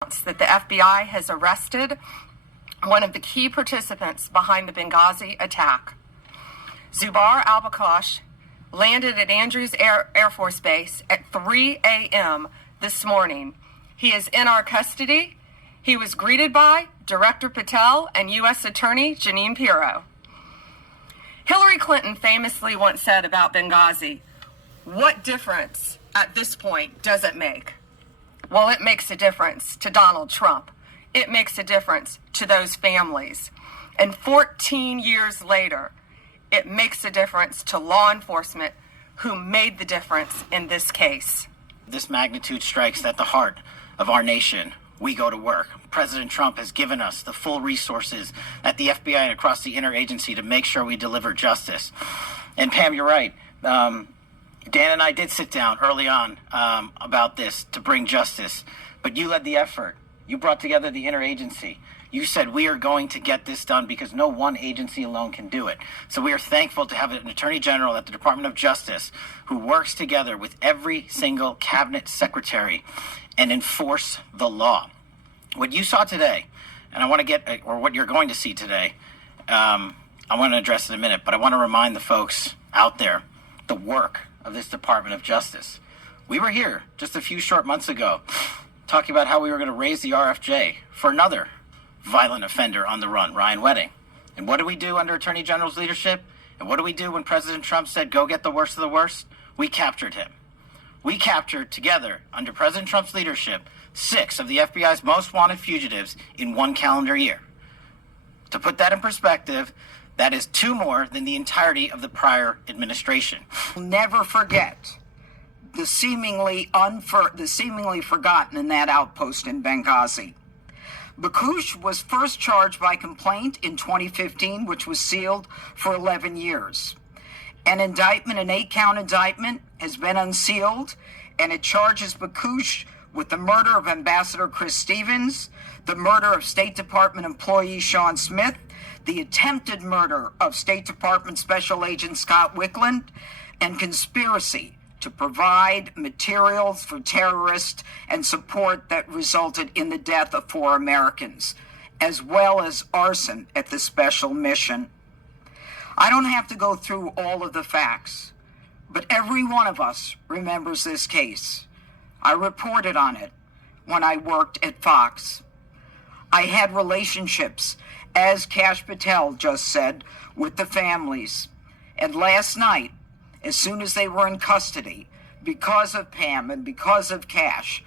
that the FBI has arrested one of the key participants behind the Benghazi attack. Zubair al-Bakosh landed at Andrews Air Force Base at 3 a.m. this morning. He is in our custody. He was greeted by Director Patel and U.S. Attorney Jeanine Pirro. Hillary Clinton famously once said about Benghazi, "What difference at this point does it make?" Well, it makes a difference to Donald Trump. It makes a difference to those families. And 14 years later, it makes a difference to law enforcement who made the difference in this case. This magnitude strikes at the heart of our nation. We go to work. President Trump has given us the full resources at the FBI and across the interagency to make sure we deliver justice. And Pam, you're right. Dan and I did sit down early on about this to bring justice, but you led the effort. You brought together the interagency. You said we are going to get this done because no one agency alone can do it. So we are thankful to have an Attorney General at the Department of Justice who works together with every single cabinet secretary and enforce the law. What you saw today, and I want to get, or what you're going to see today, I want to address in a minute, but I want to remind the folks out there the work of this Department of Justice. We were here just a few short months ago talking about how we were going to raise the RFJ for another violent offender on the run, Ryan Wedding. And what do we do under Attorney General's leadership? And what do we do when President Trump said, go get the worst of the worst? We captured him. We captured together, under President Trump's leadership, 6 of the FBI's most wanted fugitives in 1 calendar year. To put that in perspective, that is 2 more than the entirety of the prior administration. Never forget the seemingly forgotten in that outpost in Benghazi. Bakosh was first charged by complaint in 2015, which was sealed for 11 years. An 8-count indictment, has been unsealed, and it charges Bakosh with the murder of Ambassador Chris Stevens, the murder of State Department employee Sean Smith, the attempted murder of State Department Special Agent Scott Wickland, and conspiracy to provide materials for terrorists and support that resulted in the death of 4 Americans, as well as arson at the special mission. I don't have to go through all of the facts, but every one of us remembers this case. I reported on it when I worked at Fox. I had relationships, as Kash Patel just said, with the families. And last night, as soon as they were in custody, because of Pam and because of Kash,